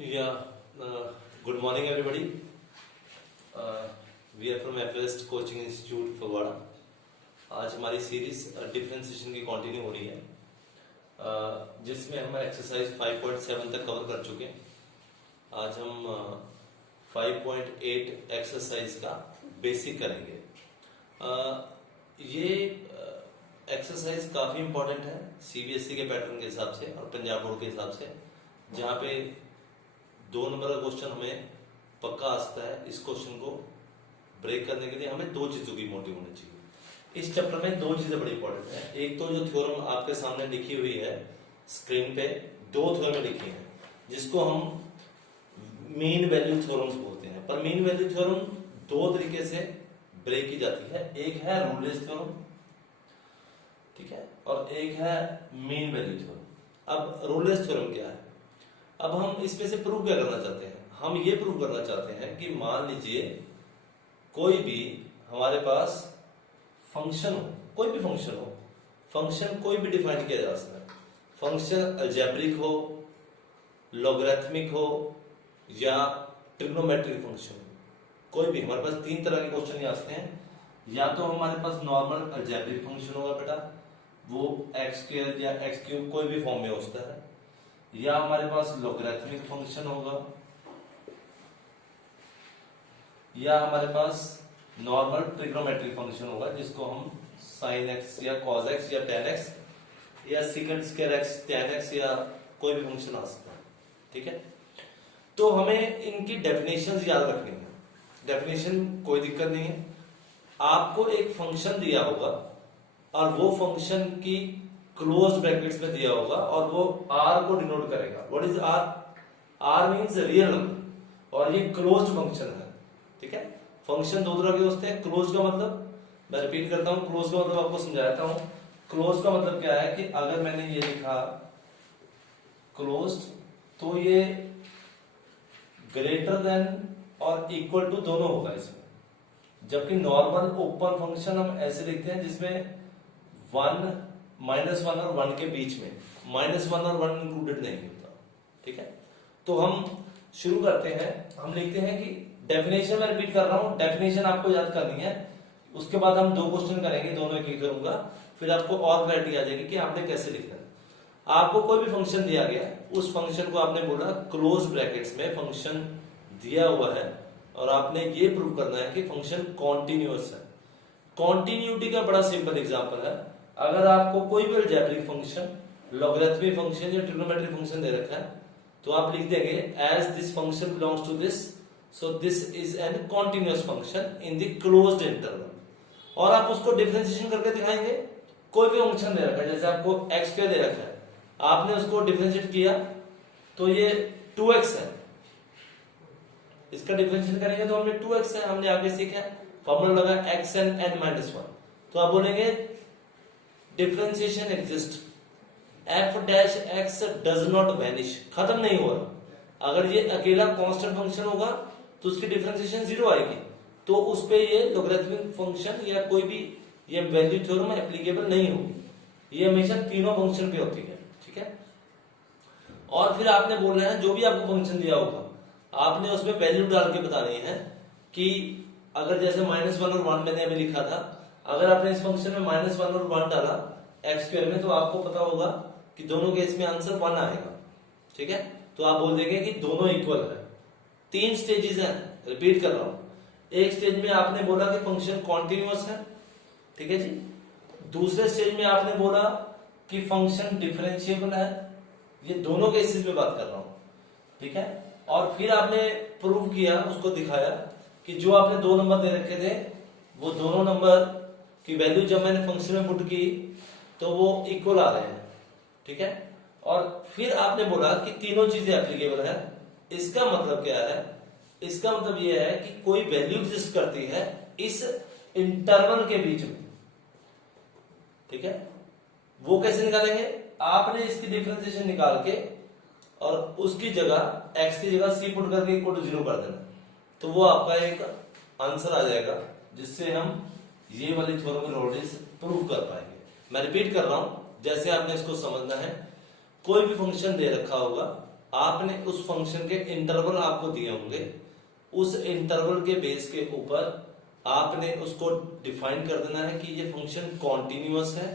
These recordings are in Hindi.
Yeah, good morning everybody. We are from Everest Coaching Institute Phagwara. आज हमारी सीरीज डिफरेंशिएशन की कंटिन्यू हो रही है, जिसमें हम एक्सरसाइज 5.7 तक कवर कर चुके हैं. आज हम 5.8 एक्सरसाइज का बेसिक करेंगे. ये एक्सरसाइज काफी इंपॉर्टेंट है सीबीएसई के पैटर्न के हिसाब से और पंजाब बोर्ड के हिसाब से, जहाँ पे 2 नंबर का क्वेश्चन हमें पक्का आ सकता है. इस क्वेश्चन को ब्रेक करने के लिए हमें 2 चीजों की मोटिव होनी चाहिए. इस चैप्टर में 2 चीजें बड़ी इंपॉर्टेंट है. एक तो जो थ्योरम आपके सामने लिखी हुई है स्क्रीन पे, 2 थ्योरम लिखी हैं जिसको हम मीन वैल्यू थ्योरम्स बोलते हैं. पर मीन वैल्यू थ्योरम 2 तरीके से ब्रेक की जाती है. एक है रूलेस थ्योरम, ठीक है, और एक है मीन वैल्यू थ्योरम. अब रूलेस थ्योरम क्या है? अब हम इसमें से प्रूव क्या करना चाहते हैं? हम ये प्रूव करना चाहते हैं कि मान लीजिए कोई भी हमारे पास फंक्शन हो, कोई भी फंक्शन हो, फंक्शन कोई भी डिफाइन किया जा सकता है. फंक्शन अलजेब्रिक हो, लॉगरिथमिक हो या ट्रिग्नोमेट्रिक फंक्शन हो. कोई भी, हमारे पास 3 तरह के क्वेश्चन आ सकते हैं. या तो हमारे पास नॉर्मल अलजेब्रिक फंक्शन होगा बेटा, वो एक्स स्क्वायर या एक्स क्यूब कोई भी फॉर्म में हो सकता है, या हमारे पास लॉगरिथमिक फंक्शन होगा, या हमारे पास नॉर्मल ट्रिग्नोमेट्रिक फंक्शन होगा जिसको हम साइन एक्स या कॉस एक्स या टेन एक्स या second square x ten x या कोई भी फंक्शन आ सकता है. ठीक है, तो हमें इनकी डेफिनेशंस याद रखनी है. डेफिनेशन कोई दिक्कत नहीं है. आपको एक फंक्शन दिया होगा और वो फंक्शन की क्लोज ब्रैकेट्स में दिया होगा और वो r को डिनोट करेगा. What is r? r means real number और ये क्लोज्ड फंक्शन है. ठीक है, फंक्शन 2 तरह के होते हैं. क्लोज का मतलब, मैं रिपीट करता हूं, क्लोज का मतलब आपको समझाता हूं. क्लोज का मतलब क्या है कि अगर मैंने ये लिखा क्लोज्ड तो ये ग्रेटर देन और इक्वल टू दोनों होगा इसमें. जबकि नॉर्मल ओपन फंक्शन हम ऐसे लिखते हैं जिसमें 1 -1 और 1 के बीच में -1 और 1 इंक्लूडेड नहीं होता. ठीक है, तो हम शुरू करते हैं. हम लिखते हैं कि डेफिनेशन, मैं रिपीट कर रहा हूं, डेफिनेशन आपको याद करनी है. उसके बाद हम 2 क्वेश्चन करेंगे, दोनों एक करूंगा, फिर आपको और क्लैरिटी आ जाएगी कि आपने कैसे लिखना है. आपको कोई भी फंक्शन दिया गया, उस फंक्शन को आपने बोला क्लोज ब्रैकेट्स में फंक्शन दिया हुआ है और आपने ये प्रूव करना है कि फंक्शन कॉन्टिन्यूअस है. कॉन्टिन्यूटी का बड़ा सिंपल एग्जांपल है. अगर आपको कोई भी अलजेब्रिक फंक्शन, लॉगरिथमिक फंक्शन या ट्रिग्नोमेट्रिक फंक्शन दे रखा है तो आप लिख देंगे as this function belongs to this, so this is an continuous function in the closed interval. और आप उसको डिफरेंशिएशन करके दिखाएंगे. कोई भी फंक्शन दे रखा है, जैसे आपको x स्क्वायर दे रखा है, आपने उसको डिफरेंशिएट किया तो ये 2x है. इसका डिफरेंशिएशन करेंगे तो हमने 2x है. हमने आगे सीखा फॉर्मूला लगा xn n-1. तो आप बोलेंगे differentiation exist, f dash x does not vanish, खत्म नहीं हो रहा. अगर ये अकेला कांस्टेंट फंक्शन होगा तो उसकी डिफरेंशिएशन 0 आएगी. तो उस पे ये लॉगरिथमिक फंक्शन या कोई भी ये वैल्यू थ्योरम एप्लीकेबल नहीं होगी. ये हमेशा तीनों फंक्शन पे होती है. ठीक है, और फिर आपने बोलना है जो भी आपको फंक्शन दिया होगा आपने उसमें वैल्यू डाल के बतानी है कि अगर जैसे -1 और 1 मैंने अभी लिखा था, अगर आपने इस फंक्शन में -1 और 1 डाला एक्स स्क्वायर में तो आपको पता होगा कि दोनों केस में आंसर 1 आएगा. ठीक है, तो आप बोल देंगे कि दोनों इक्वल है. 3 स्टेजेस हैं, रिपीट कर रहा हूं. एक स्टेज में आपने बोला कि फंक्शन कॉन्टिन्यूअस है. ठीक है जी. दूसरे स्टेज में आपने बोला कि फंक्शन डिफरेंशिएबल है. ये दोनों केसेस में बात कर रहा हूं. ठीक है, और फिर आपने प्रूव किया, उसको दिखाया कि जो आपने 2 नंबर दे रखे थे वो दोनों नंबर की वैल्यू जब मैंने फंक्शन में पुट की तो वो इक्वल आ रहे हैं. ठीक है, और फिर आपने बोला कि तीनों चीजें एप्लीकेबल है. इसका मतलब क्या है? इसका मतलब यह है कि कोई वैल्यू एग्जिस्ट करती है इस इंटरवल के बीच में. ठीक है, वो कैसे निकालेंगे? आपने इसकी डिफरेंशिएशन निकाल के और उसकी जगह x की जगह c पुट करके इक्वल टू 0 कर देना, तो वो आपका एक आंसर आ जाएगा जिससे हम ये वाली थ्योरम की प्रॉपर्टीज प्रूव कर पाएंगे. मैं रिपीट कर रहा हूं, जैसे आपने इसको समझना है. कोई भी फंक्शन दे रखा होगा आपने उस फंक्शन के इंटरवल आपको दिए होंगे, उस इंटरवल के बेस के ऊपर आपने उसको डिफाइन कर देना है कि ये फंक्शन कॉन्टिन्यूअस है,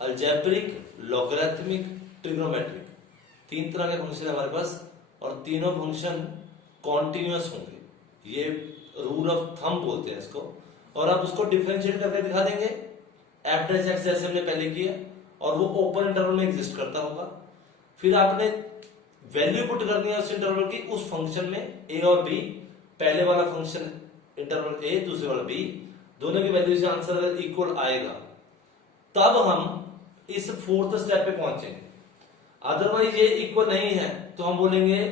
अलजेब्रिक, लॉगरिथमिक, ट्रिग्नोमेट्रिक। 3 तरह के फंक्शन है हमारे पास और तीनों फंक्शन कॉन्टिन्यूअस होंगे, ये रूल ऑफ थंब बोलते हैं इसको। और आप उसको डिफरेंशिएट करके दिखा देंगे एफ डैश एक्स जैसे हमने पहले किया, और वो ओपन इंटरवल में एग्जिस्ट करता होगा। फिर आपने वैल्यू पुट करनी है उस इंटरवल की उस फंक्शन में, ए और बी, पहले वाला फंक्शन इंटरवल ए, दूसरे वाला बी, दोनों की वैल्यू से आंसर अगर इक्वल आएगा तब हम इस फोर्थ स्टेप पे पहुंचेंगे। अदरवाइज ये इक्वल नहीं है तो हम बोलेंगे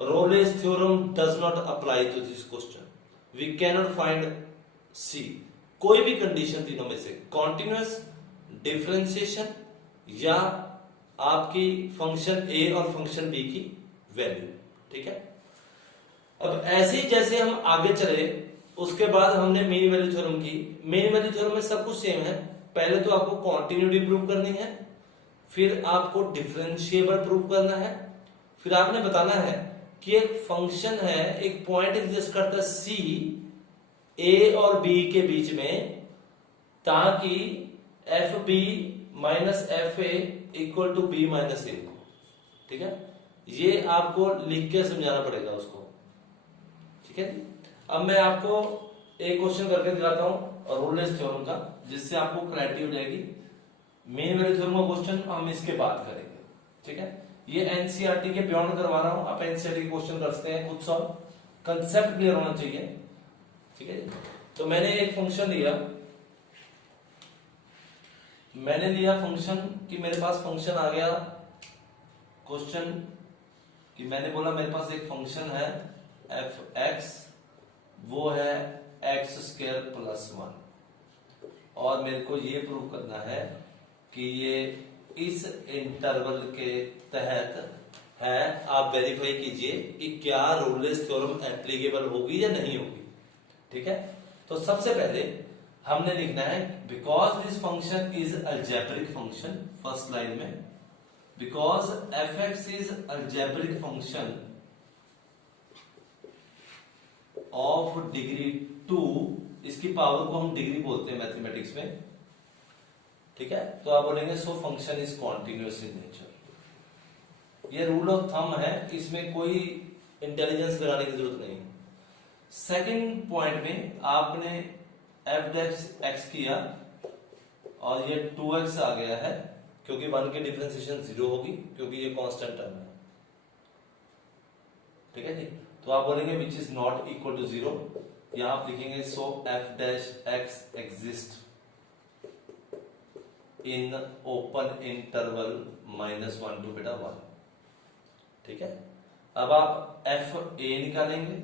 Rolle's theorem does not apply to this question, we cannot find C. कोई भी कंडीशन तीनों में से, कॉन्टिन्यूअस, डिफरेंशिएशन या आपकी फंक्शन ए और फंक्शन बी की वैल्यू, ठीक है। अब ऐसे ही जैसे हम आगे चले उसके बाद हमने मीन वैल्यू थ्योरम की। मीन वैल्यू थ्योरम में सब कुछ सेम है, पहले तो आपको कॉन्टिन्यूटी प्रूव करनी है, फिर आपको डिफरेंशिएबल प्रूव करना है, फिर आपने बताना है कि एक फंक्शन है, एक पॉइंट एग्जिस्ट करता है सी ए और बी के बीच में, ताकि F B minus F A equal to B minus A, ठीक है। ये आपको लिख के समझाना पड़ेगा उसको, ठीक है। अब मैं आपको एक क्वेश्चन करके दिखाता हूं रोलेस थ्योरम का, जिससे आपको क्लैरिटी हो जाएगी। मेन वैल्यू थ्योरम का क्वेश्चन हम इसके बाद करेंगे, ठीक है। ये एनसीईआरटी के बियॉन्ड करवा रहा हूं, आप एनसीईआरटी के क्वेश्चन कर सकते हैं खुद सॉल्व, कंसेप्ट क्लियर होना चाहिए, ठीक है। तो मैंने एक फंक्शन लिया, फंक्शन कि मेरे पास फंक्शन आ गया, क्वेश्चन कि मैंने बोला मेरे पास एक फंक्शन है एफ एक्स, वो है एक्स स्क्वायर प्लस 1, और मेरे को ये प्रूव करना है कि ये इस इंटरवल के तहत है। आप वेरीफाई कीजिए कि क्या रोलेस थ्योरम एप्लीकेबल होगी या नहीं होगी, ठीक है। तो सबसे पहले हमने लिखना है because this function is algebraic function, first line में, because F X is algebraic function of degree 2, इसकी पावर को हम डिग्री बोलते हैं मैथमेटिक्स में, ठीक है। तो आप बोलेंगे so function is continuous in nature. ये रूल ऑफ थंब है, इसमें कोई इंटेलिजेंस लगाने की जरूरत नहीं है। सेकंड पॉइंट में आपने एफ डैश एक्स किया और ये 2x आ गया है, क्योंकि 1 की डिफरेंशिएशन 0 होगी, क्योंकि ये कांस्टेंट टर्म है, ठीक है जी। तो आप बोलेंगे which is not equal to 0, यहां आप लिखेंगे so F dash X exist in open interval -1 to बेटा 1, ठीक है। अब आप एफ ए निकालेंगे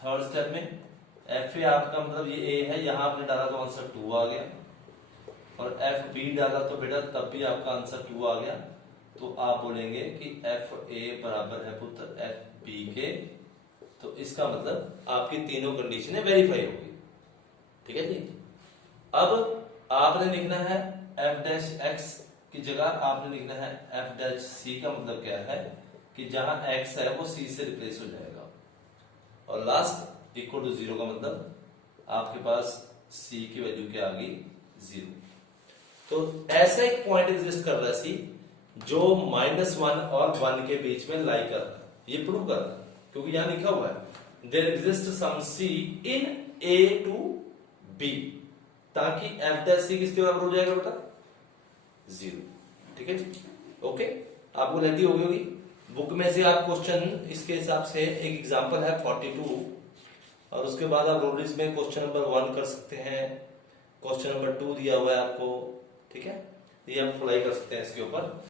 थर्ड स्टेप में। एफ ए आपका मतलब ये ए है, यहां आपने डाला तो आंसर 2 आ गया, और एफ बी डाला तो बेटा तब भी आपका आंसर 2 आ गया। तो आप बोलेंगे कि एफ ए बराबर है पुत्र एफ बी के, तो इसका मतलब आपकी तीनों कंडीशनें वेरीफाई होगी, ठीक है जी। अब आपने लिखना है एफ डैश एक्स की जगह आपने लिखना है एफ डैश सी, का मतलब क्या है कि जहां एक्स है वो सी से रिप्लेस हो जाएगा, और लास्ट इक्वल टू 0 का मतलब आपके पास सी की वैल्यू क्या आ गई 0। तो ऐसा एक पॉइंट एग्जिस्ट कर रहा है सी जो -1 और 1 के बीच में लाई कर रहा है, ये प्रूव कर रहा है, क्योंकि यहां लिखा हुआ है there exist some C in A to B, ताकि एफ डैश सी किसके बराबर हो जाएगा बेटा 0, ठीक है जी। ओके, आपको लगी होगी बुक में से आप क्वेश्चन इसके हिसाब से, एक एग्जांपल है 42, और उसके बाद आप रोलिस में क्वेश्चन नंबर 1 कर सकते हैं, क्वेश्चन नंबर 2 दिया हुआ है आपको, ठीक है। ये आप अप्लाई कर सकते हैं इसके ऊपर।